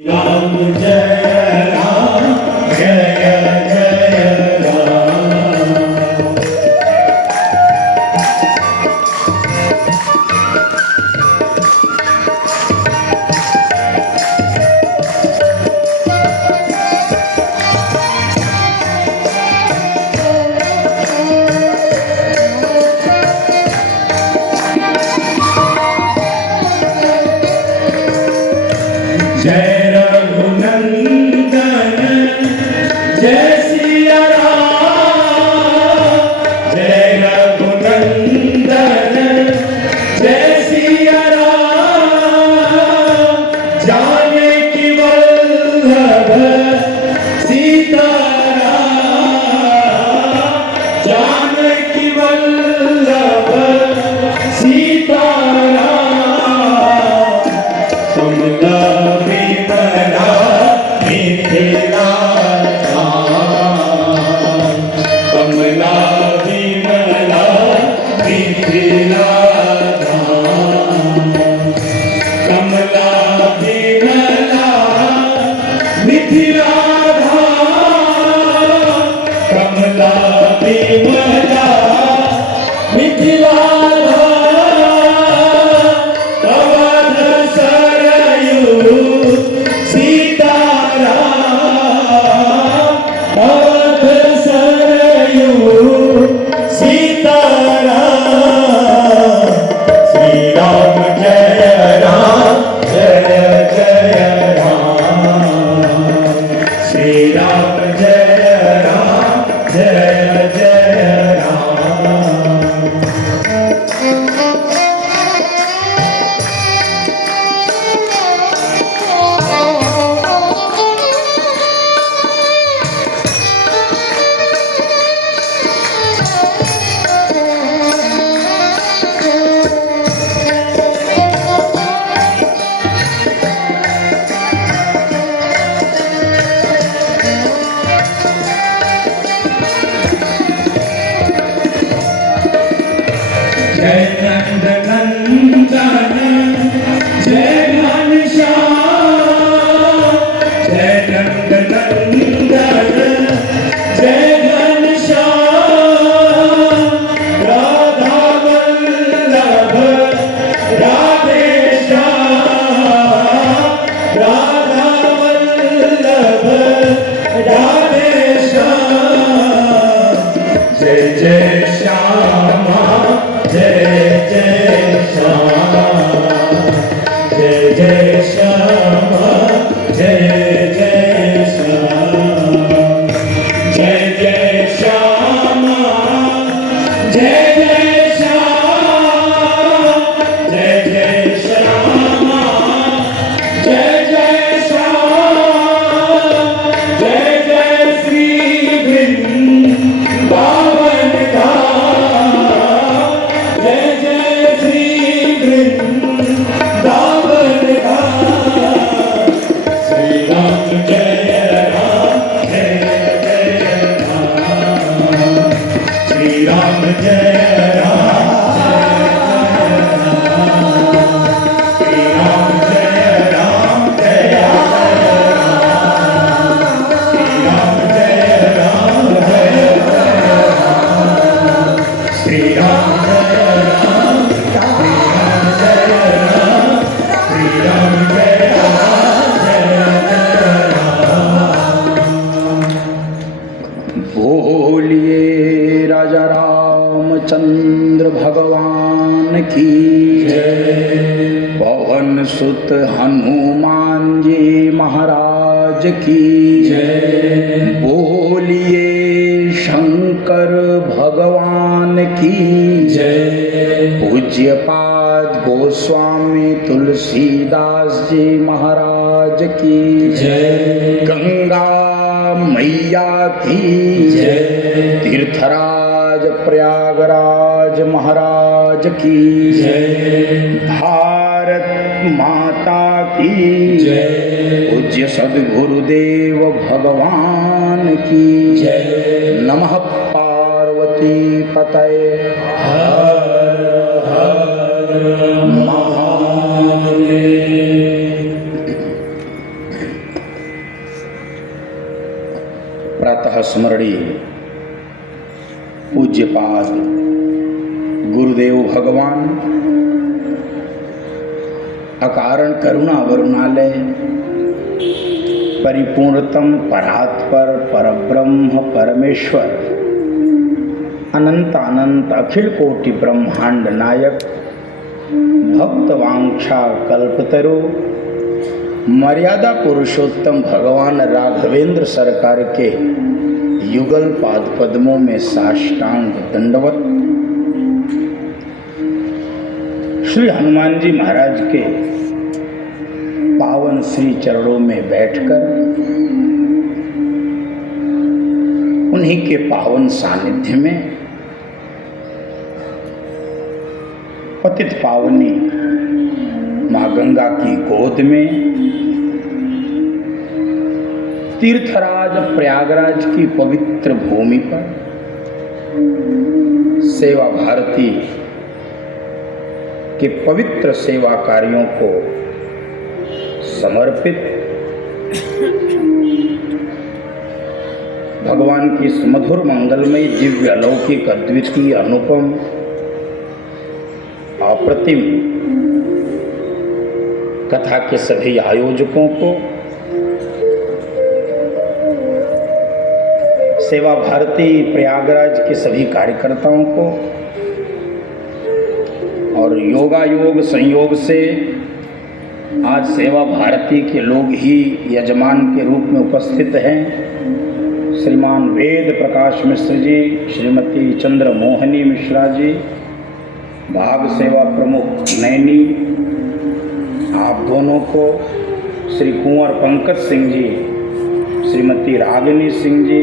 राम जय राम जय जय राम। जय रघुनंदन जय सिया राम, जय रघुनंदन जय सिया राम। जानकी वल्लभ सीता राम, जानकी वल्लभ सीता राम। कमला विमला मिथिला धाम, कमला विमला मिथिला धाम, कमला विमला मिथिला धाम, कमला विमला मिथिला जय नंदनंदन जय घनश्याम, जय नंदनंदन जय घनश्याम। राधा वल्लभ राधे श्याम, राधा वल्लभ राधे श्याम। जय जय श्यामा जय जय श्याम, जय जय श्याम जय जय श्याम। जय जय श्याम जय जय श्याम, जय जय श्याम जय जय श्याम। जय जय श्री वृंदावन धाम, जय जय श्री वृंदावन धाम। श्री राम जय राम जय जय राम, श्री राम जय राम जय राम, श्री राम जय राम जय राम, श्री राम जय राम जय राम, श्री राम जय राम जय राम। बोलिए राजा रामचंद्र भगवान की जय, पवन सुत हनुमान जी महाराज की जय, बोलिए शंकर भगवान की जय, पूज्यपाद गोस्वामी तुलसीदास जी महाराज की जय, गंगा मैया की जय, तीर्थराज प्रयागराज महाराज की जय, भारत माता की जय, पूज्य सद्गुरुदेव भगवान की जय। नमः पार्वती पतये हर हर महादेव। प्रातः स्मरणीय पूज्यपाद गुरुदेव भगवान अकारण करुणा वरुणालय परिपूर्णतम परात्पर परब्रह्म परमेश्वर अनंत अनंत अखिल कोटि ब्रह्मांड नायक भक्त वांछा कल्पतरु मर्यादा पुरुषोत्तम भगवान राघवेंद्र सरकार के युगल पाद पद्मों में साष्टांग दंडवत। श्री हनुमान जी महाराज के पावन श्री चरणों में बैठकर उन्हीं के पावन सानिध्य में पतित पावनी माँ गंगा की गोद में तीर्थराज प्रयागराज की पवित्र भूमि पर सेवा भारती के पवित्र सेवा कार्यों को समर्पित भगवान की सुमधुर मंगलमय दिव्य अलौकिक अद्वितीय अनुपम अप्रतिम कथा के सभी आयोजकों को, सेवा भारती प्रयागराज के सभी कार्यकर्ताओं को और योगा योग संयोग से आज सेवा भारती के लोग ही यजमान के रूप में उपस्थित हैं। श्रीमान वेद प्रकाश मिश्र जी, श्रीमती चंद्र मोहनी मिश्रा जी, भाग सेवा प्रमुख नैनी, आप दोनों को, श्री कुंवर पंकज सिंह जी, श्रीमती रागिनी सिंह जी,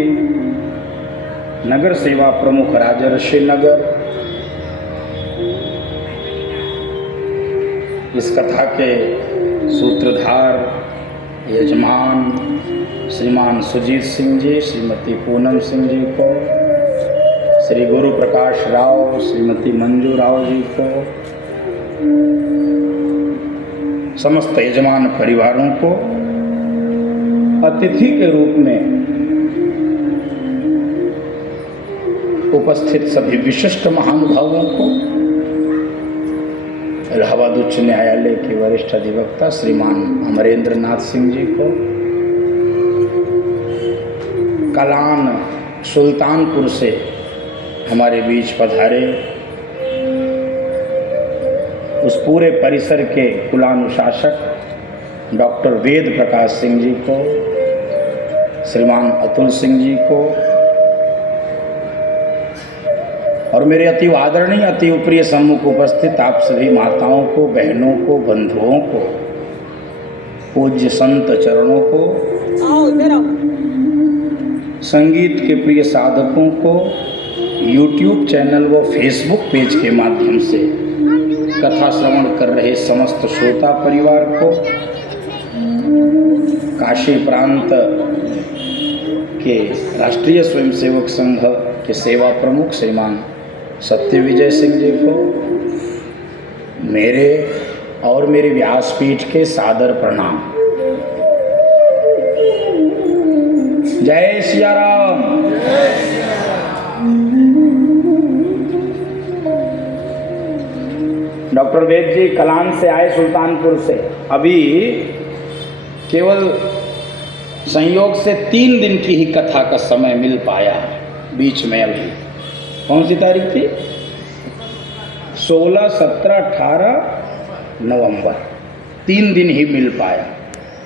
नगर सेवा प्रमुख राजर्षि नगर, इस कथा के सूत्रधार यजमान श्रीमान सुजीत सिंह जी, श्रीमती पूनम सिंह जी को, श्री गुरु प्रकाश राव, श्रीमती मंजू राव जी को, समस्त यजमान परिवारों को, अतिथि के रूप में उपस्थित सभी विशिष्ट महानुभावों को, इलाहाबाद उच्च न्यायालय के वरिष्ठ अधिवक्ता श्रीमान अमरेंद्र नाथ सिंह जी को, कलान सुल्तानपुर से हमारे बीच पधारे उस पूरे परिसर के कुलानुशासक डॉक्टर वेद प्रकाश सिंह जी को, श्रीमान अतुल सिंह जी को, और मेरे अति आदरणीय अति प्रिय सम्मुख उपस्थित आप सभी माताओं को, बहनों को, बंधुओं को, पूज्य संत चरणों को, संगीत के प्रिय साधकों को, YouTube चैनल व फेसबुक पेज के माध्यम से कथा श्रवण कर रहे समस्त श्रोता परिवार को, काशी प्रांत के राष्ट्रीय स्वयंसेवक संघ के सेवा प्रमुख श्रीमान सत्य विजय सिंह जी को मेरे और मेरे व्यासपीठ के सादर प्रणाम। जय सिया राम। डॉक्टर वेद जी कलान से आए, सुल्तानपुर से। अभी केवल संयोग से 3 दिन की ही कथा का समय मिल पाया बीच में। अभी कौन सी तारीख थी? 16, 17, 18 नवंबर, 3 दिन ही मिल पाया।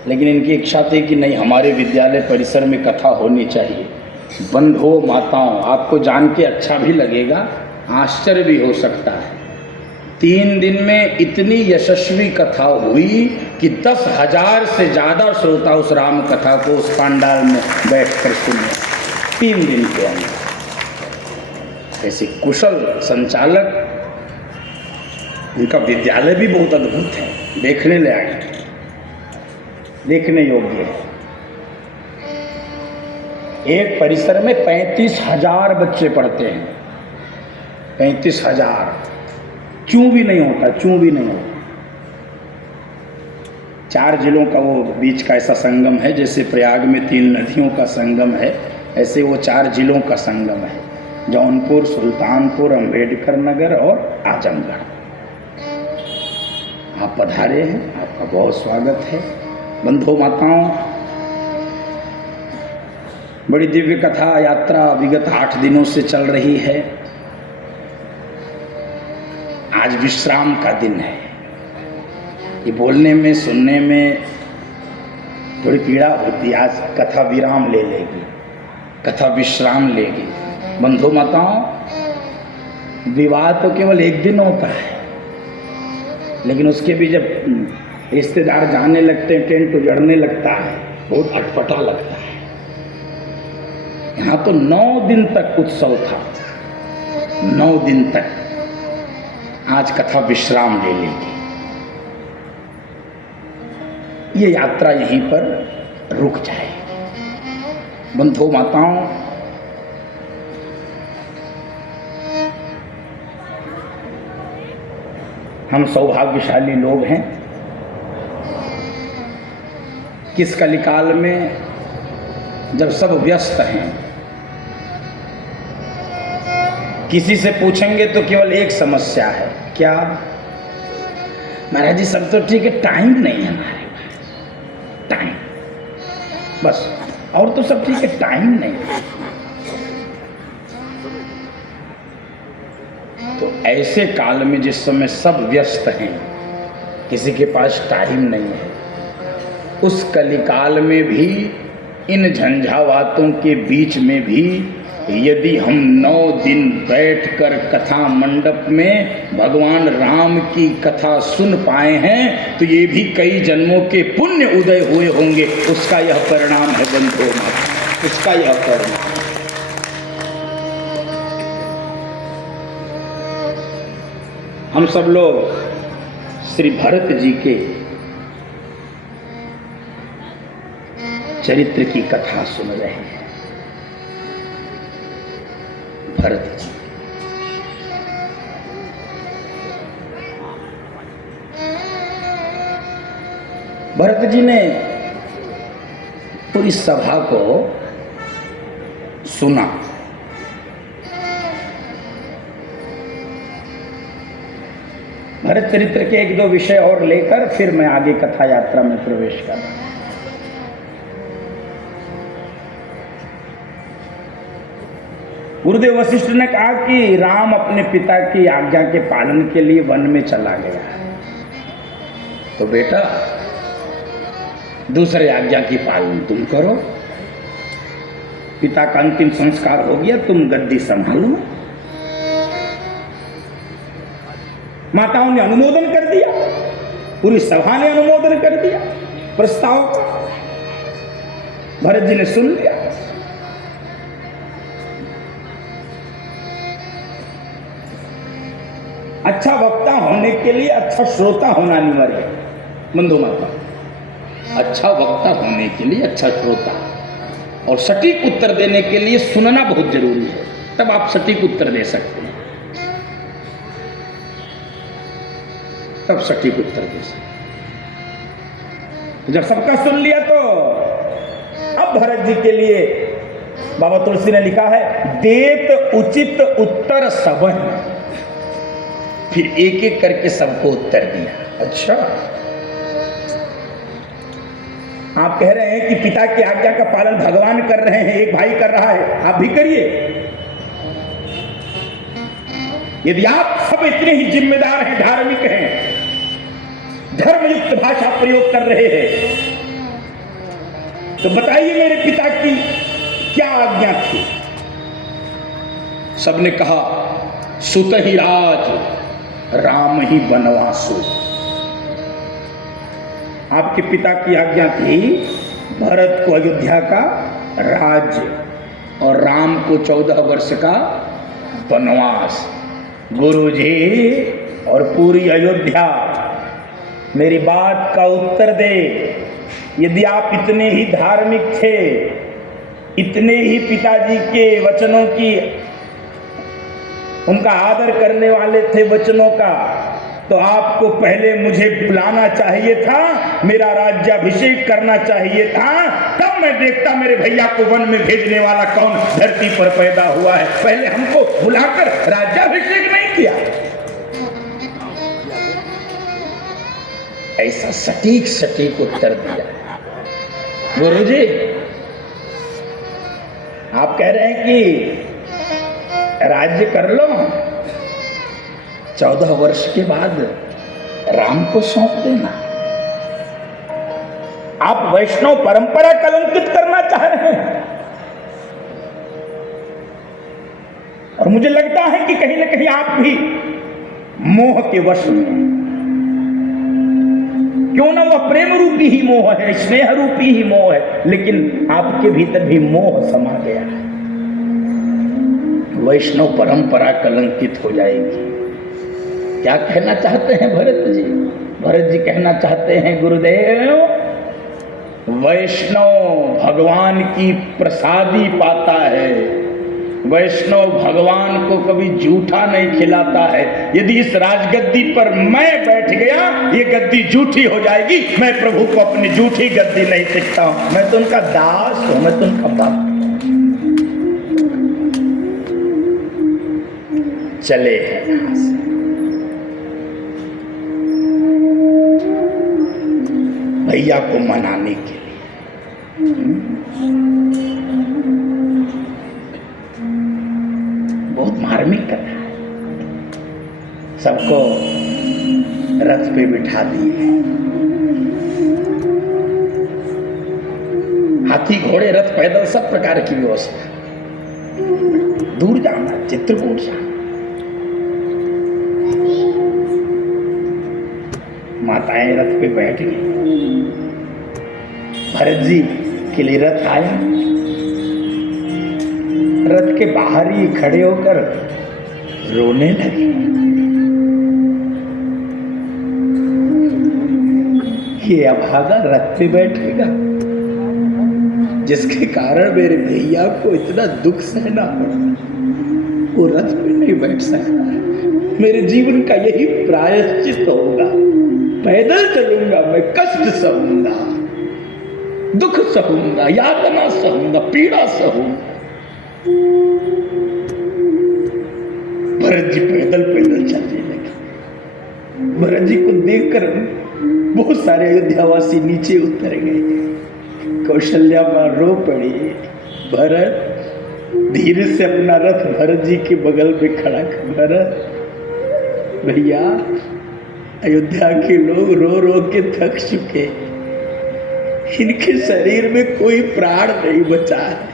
लेकिन इनकी इच्छा थी कि नहीं, हमारे विद्यालय परिसर में कथा होनी चाहिए। बंधुओं, माताओं, आपको जान के अच्छा भी लगेगा, आश्चर्य भी हो सकता है। 3 दिन में इतनी यशस्वी कथा हुई कि 10,000 से ज़्यादा श्रोता उस राम कथा को उस पंडाल में बैठकर सुने 3 दिन के अंदर। ऐसे कुशल संचालक, उनका विद्यालय भी बहुत अद्भुत है, देखने लायक, देखने योग्य है। एक परिसर में 35,000 बच्चे पढ़ते हैं। 35,000, चूं भी नहीं होता, चूं भी नहीं होता। 4 जिलों का वो बीच का ऐसा संगम है, जैसे प्रयाग में 3 नदियों का संगम है, ऐसे वो 4 जिलों का संगम है, जौनपुर, सुल्तानपुर, अम्बेडकर नगर और आजमगढ़। आप पधारे हैं, आपका बहुत स्वागत है। बंधु माताओं, बड़ी दिव्य कथा यात्रा विगत 8 दिनों से चल रही है। आज विश्राम का दिन है। ये बोलने में, सुनने में थोड़ी पीड़ा होती है। आज कथा विराम ले लेगी, कथा विश्राम लेगी। बंधु माताओं, विवाह तो केवल एक दिन होता है, लेकिन उसके भी जब रिश्तेदार जाने लगते हैं, टेंट उजड़ने लगता है, बहुत अटपटा लगता है। यहाँ तो 9 दिन तक उत्सव था, 9 दिन तक। आज कथा विश्राम ले लेगी। ये यात्रा यहीं पर रुक जाएगी। बंधु माताओं, हम सौभाग्यशाली लोग हैं किस कलिकाल में जब सब व्यस्त हैं। किसी से पूछेंगे तो केवल एक समस्या है, क्या? महाराज जी सब तो ठीक है, टाइम नहीं है हमारे पास, टाइम बस। और तो सब ठीक है, टाइम नहीं है। तो ऐसे काल में जिस समय सब व्यस्त हैं, किसी के पास टाइम नहीं है, उस कलिकाल में भी, इन झंझावातों के बीच में भी यदि हम 9 दिन बैठकर कथा मंडप में भगवान राम की कथा सुन पाए हैं, तो ये भी कई जन्मों के पुण्य उदय हुए होंगे। उसका यह परिणाम है बंधुओं, उसका यह परिणाम। हम सब लोग श्री भरत जी के चरित्र की कथा सुन रहे हैं। भरत जी, भरत जी ने पूरी सभा को सुना। भरत चरित्र के 1-2 विषय और लेकर फिर मैं आगे कथा यात्रा में प्रवेश कर रहा हूं। गुरुदेव वशिष्ठ ने कहा कि राम अपने पिता की आज्ञा के पालन के लिए वन में चला गया है, तो बेटा दूसरे आज्ञा की पालन तुम करो। पिता का अंतिम संस्कार हो गया, तुम गद्दी संभालो। माताओं ने अनुमोदन कर दिया, पूरी सभा ने अनुमोदन कर दिया प्रस्ताव का। भरत जी ने सुन लिया। अच्छा वक्ता होने के लिए अच्छा श्रोता होना अनिवार्य है। बंधु माता, अच्छा वक्ता होने के लिए अच्छा श्रोता और सटीक उत्तर देने के लिए सुनना बहुत जरूरी है, तब आप सटीक उत्तर दे सकते हैं, तब सटीक उत्तर दे सकते हैं। जब सबका सुन लिया तो अब भरत जी के लिए बाबा तुलसी ने लिखा है, देत उचित उत्तर सबन। फिर एक एक करके सबको उत्तर दिया। अच्छा, आप कह रहे हैं कि पिता की आज्ञा का पालन भगवान कर रहे हैं, एक भाई कर रहा है, आप भी करिए। यदि आप सब इतने ही जिम्मेदार हैं, धार्मिक हैं, धर्मयुक्त भाषा प्रयोग कर रहे हैं, तो बताइए मेरे पिता की क्या आज्ञा थी? सबने कहा, सुत ही राज राम ही बनवासु। आपके पिता की आज्ञा थी भरत को अयोध्या का राज्य और राम को 14 वर्ष का वनवास। गुरुजी और पूरी अयोध्या मेरी बात का उत्तर दे। यदि आप इतने ही धार्मिक थे, इतने ही पिताजी के वचनों की, उनका आदर करने वाले थे वचनों का, तो आपको पहले मुझे बुलाना चाहिए था, मेरा राज्याभिषेक करना चाहिए था, तब मैं देखता मेरे भैया को वन में भेजने वाला कौन धरती पर पैदा हुआ है। पहले हमको बुलाकर राज्याभिषेक नहीं किया। ऐसा सटीक सटीक उत्तर दिया। गुरुजी, आप कह रहे हैं कि राज्य कर लो, 14 वर्ष के बाद राम को सौंप देना। आप वैष्णव परंपरा कलंकित करना चाह रहे हैं। और मुझे लगता है कि कहीं ना कहीं आप भी मोह के वश में, क्यों ना वह प्रेम रूपी ही मोह है, स्नेह रूपी ही मोह है, लेकिन आपके भीतर भी मोह समा गया है। वैष्णव परंपरा कलंकित हो जाएगी। क्या कहना चाहते हैं भरत जी? भरत जी कहना चाहते हैं, गुरुदेव, वैष्णव भगवान की प्रसादी पाता है। वैष्णव भगवान को कभी झूठा नहीं खिलाता है। यदि इस राजगद्दी पर मैं बैठ गया, ये गद्दी झूठी हो जाएगी। मैं प्रभु को अपनी झूठी गद्दी नहीं टिकता हूं। मैं तो उनका दास हूं, मैं तो उनका बाप। चले हैं यहां से। भैया को मनाने के लिए बहुत मार्मिक कथा है। सबको रथ पे बिठा दिए, हाथी घोड़े रथ पैदल सब प्रकार की व्यवस्था। दूर जाना, चित्रकूट जाना। माताएं रथ पे बैठ गई। भरत जी के लिए रथ आया। रथ के बाहर ही खड़े होकर रोने लगे। ये अभागा रथ पे बैठेगा, जिसके कारण मेरे भैया को इतना दुख सहना पड़ा, वो रथ पे नहीं बैठ सकता। मेरे जीवन का यही प्रायश्चित होगा। पैदल चलूंगा, मैं कष्ट सहूंगा, दुख सहूंगा, यातना सहूंगा, पीड़ा सहूंगा। भरत जी पैदल पैदल चलने लगे। भरत जी को देखकर बहुत सारे अयोध्यावासी नीचे उतर गए। कौशल्या मां रो पड़ी। भरत धीरे से अपना रथ भरत जी के बगल पे खड़ा कर। भरत भैया, अयोध्या के लोग रो रो के थक चुके, इनके शरीर में कोई प्राण नहीं बचा है।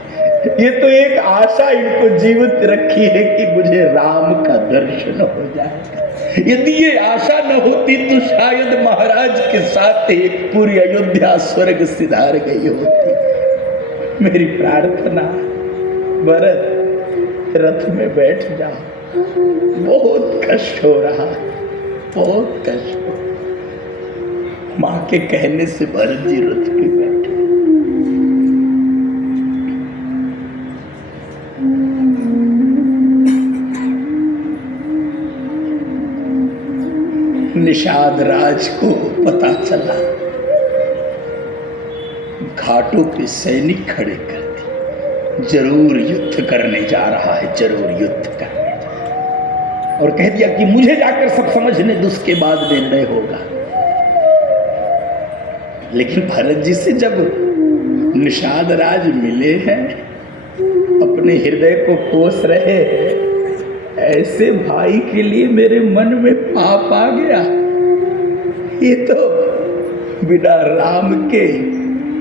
ये तो एक आशा इनको जीवित रखी है कि मुझे राम का दर्शन हो जाए। यदि ये आशा न होती तो शायद महाराज के साथ ही पूरी अयोध्या स्वर्ग सिधार गई होती। मेरी प्रार्थना, भरत रथ में बैठ जाओ। बहुत कष्ट हो रहा है, बहुत कष्ट। मां के कहने से भरत जी रथ पे बैठे। निषाद राज को पता चला, घाटों पे सैनिक खड़े कर दिए। जरूर युद्ध करने जा रहा है, जरूर युद्ध करने जा रहा है। और कह दिया कि मुझे जाकर सब समझने दो, उसके बाद निर्णय होगा। लेकिन भरत जी से जब निषाद राज मिले हैं, अपने हृदय को कोस रहे हैं, ऐसे भाई के लिए मेरे मन में पाप आ गया। ये तो बिना राम के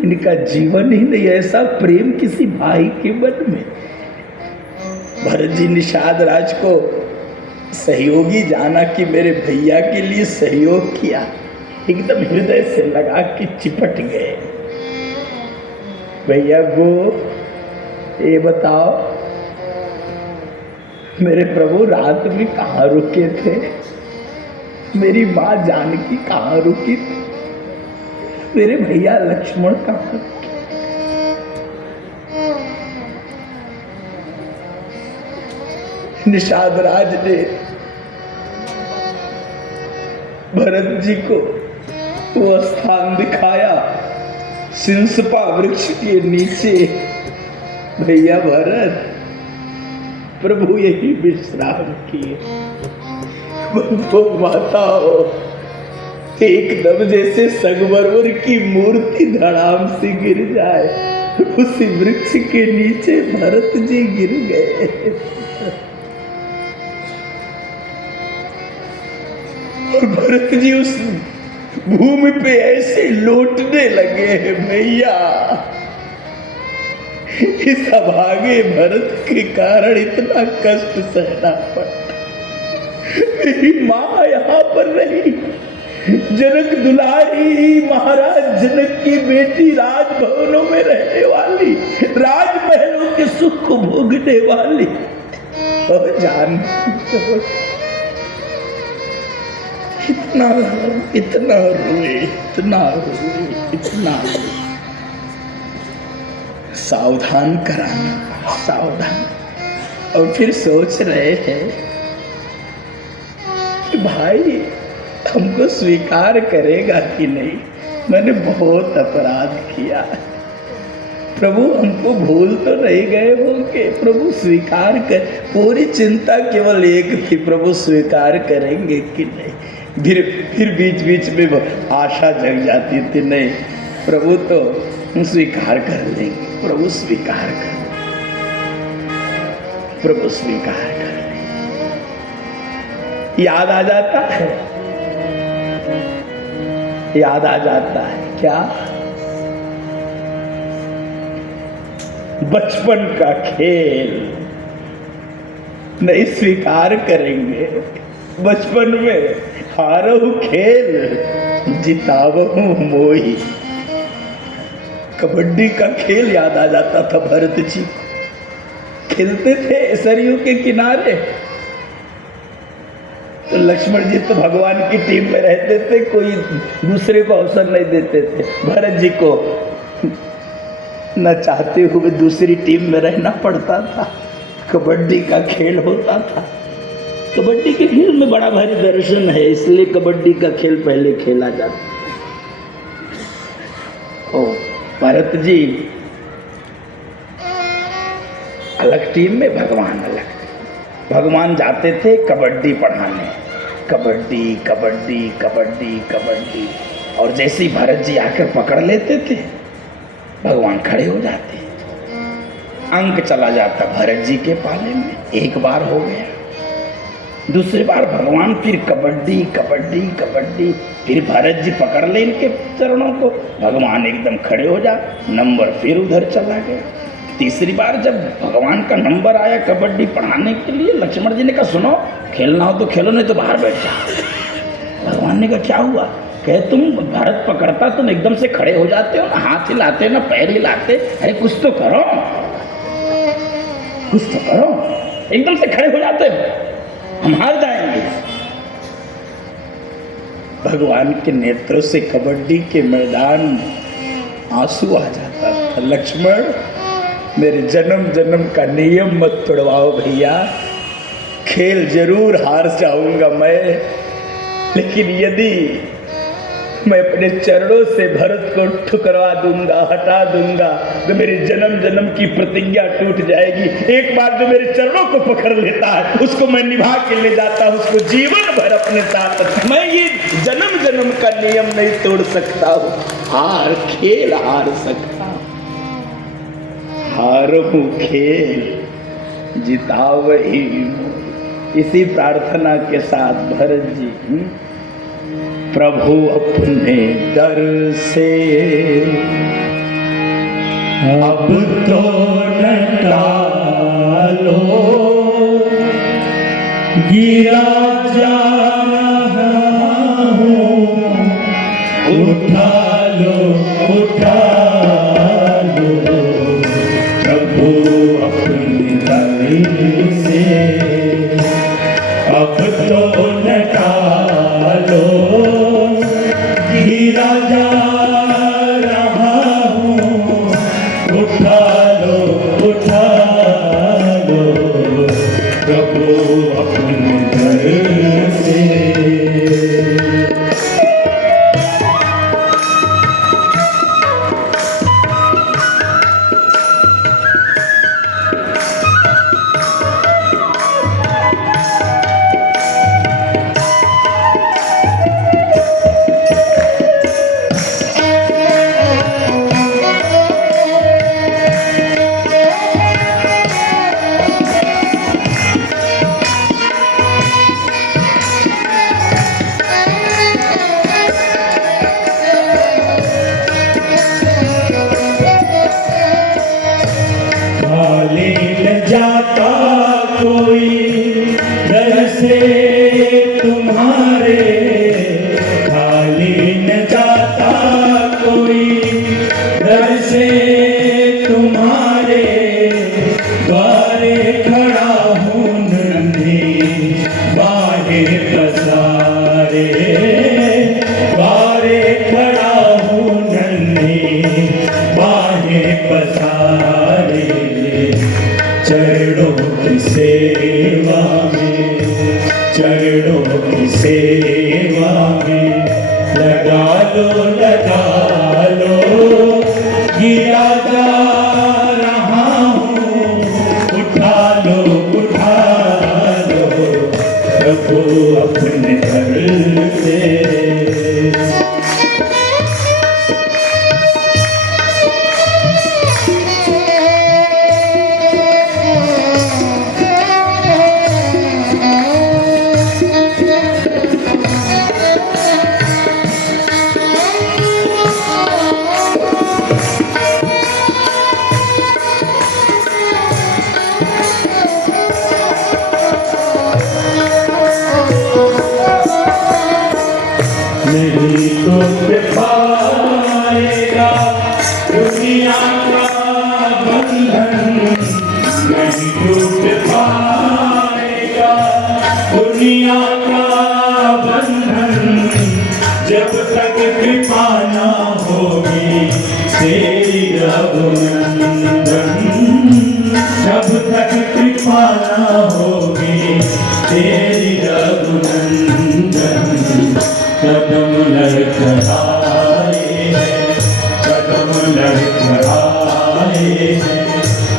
इनका जीवन ही नहीं। ऐसा प्रेम किसी भाई के मन में। भरत जी निषाद राज को सहयोगी जाना कि मेरे भैया के लिए सहयोग किया, एकदम हृदय से लगा के चिपट गए। भैया गो, ये बताओ मेरे प्रभु रात में कहाँ रुके थे? मेरी माँ जानकी कहाँ रुकी थी? मेरे भैया लक्ष्मण कहाँ? निषाद राज ने भरत जी को वो स्थान दिखाया, सिंसपा वृक्ष के नीचे भैया भरत प्रभु यही विश्राम किए। वो माता हो एकदम जैसे संगमरमर की मूर्ति धड़ाम से गिर जाए, उसी वृक्ष के नीचे भरत जी गिर गए। और भरत जी उस भूमि पे ऐसे लौटने लगे हैं भैया, इस अभागे भरत के कारण इतना कष्ट सहना पड़ा। मेरी माँ यहाँ पर रही, जनक दुलारी महाराज जनक की बेटी, राजभवनों में रहने वाली, राजमहलों के सुख को भोगने वाली, और जान इतना रोए, इतना रोए, इतना रोए। सावधान कराना, सावधान। और फिर सोच रहे हैं कि भाई हमको स्वीकार करेगा कि नहीं, मैंने बहुत अपराध किया, प्रभु हमको भूल तो नहीं गए होंगे, प्रभु स्वीकार कर। पूरी चिंता केवल एक थी, प्रभु स्वीकार करेंगे कि नहीं। फिर बीच बीच में आशा जग जाती थी, नहीं प्रभु तो स्वीकार कर लेंगे, प्रभु स्वीकार कर, प्रभु स्वीकार कर लेंगे। याद आ जाता है, याद आ जाता है क्या? बचपन का खेल नहीं स्वीकार करेंगे। बचपन में हारहु खेल जितावहु मोही, कबड्डी का खेल याद आ जाता था। भरत जी खेलते थे सरयू के किनारे, तो लक्ष्मण जी तो भगवान की टीम में रहते थे, कोई दूसरे को अवसर नहीं देते थे। भरत जी को न चाहते हुए दूसरी टीम में रहना पड़ता था। कबड्डी का खेल होता था। कबड्डी के खेल में बड़ा भारी दर्शन है, इसलिए कबड्डी का खेल पहले खेला जाता। ओ भरत जी अलग टीम में, भगवान अलग। भगवान जाते थे कबड्डी पढ़ाने, कबड्डी कबड्डी कबड्डी कबड्डी, और जैसे ही भरत जी आकर पकड़ लेते थे, भगवान खड़े हो जाते, अंक चला जाता भरत जी के पाले में। एक बार हो गया, दूसरी बार भगवान फिर कबड्डी कबड्डी कबड्डी, फिर भरत जी पकड़ ले इनके चरणों को, भगवान एकदम खड़े हो जा, नंबर फिर उधर चला गया। तीसरी बार जब भगवान का नंबर आया कबड्डी पढ़ाने के लिए, लक्ष्मण जी ने कहा सुनो, खेलना हो तो खेलो, नहीं तो बाहर बैठ जाओ। भगवान ने कहा क्या हुआ? कहे तुम भरत पकड़ता तुम एकदम से खड़े हो जाते हो ना, हाथ हिलाते ना पैर हिलाते, अरे कुछ तो करो, कुछ तो करो, एकदम से खड़े हो जाते हो, हम हार जाएंगे। भगवान के नेत्रों से कबड्डी के मैदान आंसू आ जाता था। लक्ष्मण मेरे जन्म जन्म का नियम मत तोड़वाओ भैया, खेल जरूर हार जाऊंगा मैं, लेकिन यदि मैं अपने चरणों से भरत को ठुकरा दूंगा, हटा दूंगा, तो मेरी जन्म जन्म की प्रतिज्ञा टूट जाएगी। एक बार जो मेरे चरणों को पकड़ लेता है, उसको मैं निभा के ले जाता हूँ, उसको जीवन भर अपने साथ। मैं ये जन्म जन्म का नियम नहीं तोड़ सकता हूँ, हार खेल हार सकता हूँ, हारहु खेल जितावही मोही। इसी प्रार्थना के साथ भरत जी प्रभु अपने दर से अब तो न टालो, गिरा जा रहा हूँ, उठा लो उठा लो, प्रभु अपने दर से अब तो न टालो, गिरा जा रहा हूँ, उठा लो प्रभु अपने दर से। तुम्हारे द्वारे खड़ा हूँ नन्ही बाहें पसारे, द्वारे खड़ा हूँ नन्ही बाहें पसारे, चरणों की सेवा में, चरणों की सेवा में लगा लो गिरा जा रहा हूँ, उठा लो प्रभु अपने घर से। नहीं तो पाएगा दुनिया का बंधन, नहीं टूट पाएगा दुनिया का बंधन, जब तक कृपा न होगी तेरी रघुनंदन, जब तक कृपा न होगी तेरी रघुनंदन। कदम लड़खड़ाए हैं, कदम लड़खड़ाए हैं,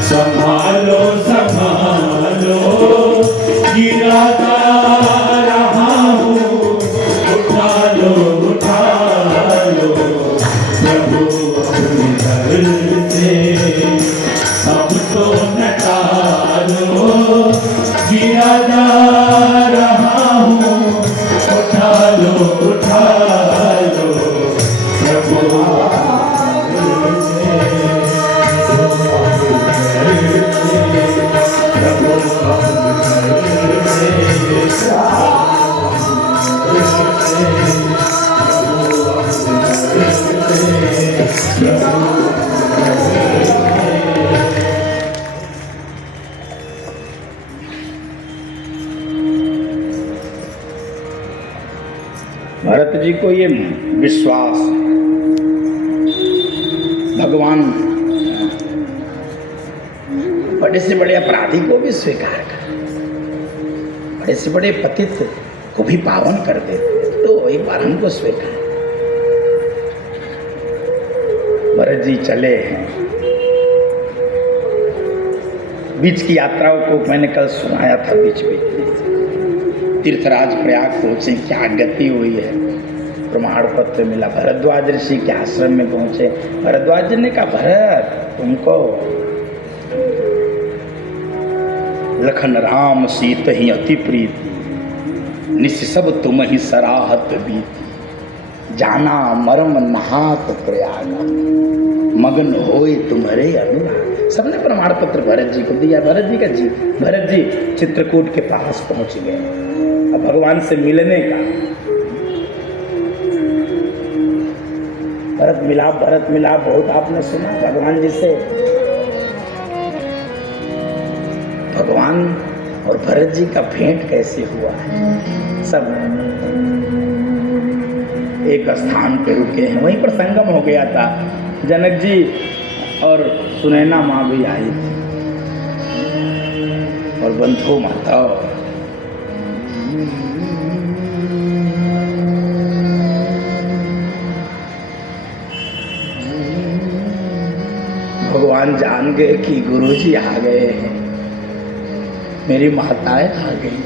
संभालो संभालो गिरा जा रहा हूँ, उठा लो प्रभु अपने घर से, अब तो नटा लो गिरा जा रहा हूँ, उठा लो प्रभु भरत जी को ये विश्वास भगवान बड़े से बड़े अपराधी को भी स्वीकार कर, बड़े से बड़े पतित को भी पावन कर देते, तो एक बार हमको स्वीकार। भरत जी चले हैं, बीच की यात्राओं को मैंने कल सुनाया था, बीच में तीर्थराज प्रयाग पहुंचे, क्या गति हुई है, प्रमाण पत्र मिला, भरद्वाज ऋषि के आश्रम में पहुंचे। भरद्वाज ने कहा भरत तुमको लखन राम सीत ही अति प्रीति, निस सब तुम ही सराहत बीती, जाना मर्म नहात प्रयागा, मगन होए तुम्हारे अनुराग। सबने प्रमाण पत्र भरत जी को दिया। भरत जी चित्रकूट के पास पहुंच गए, अब भगवान से मिलने का। भरत मिलाप बहुत आपने सुना भगवान जी से। भगवान और भरत जी का भेंट कैसे हुआ है, सब एक स्थान पे रुके हैं, वहीं पर संगम हो गया था। जनक जी और सुनैना माँ भी आई थी और बंधु माता। भगवान जान गए कि गुरुजी आ गए हैं, मेरी माताएं आ गई।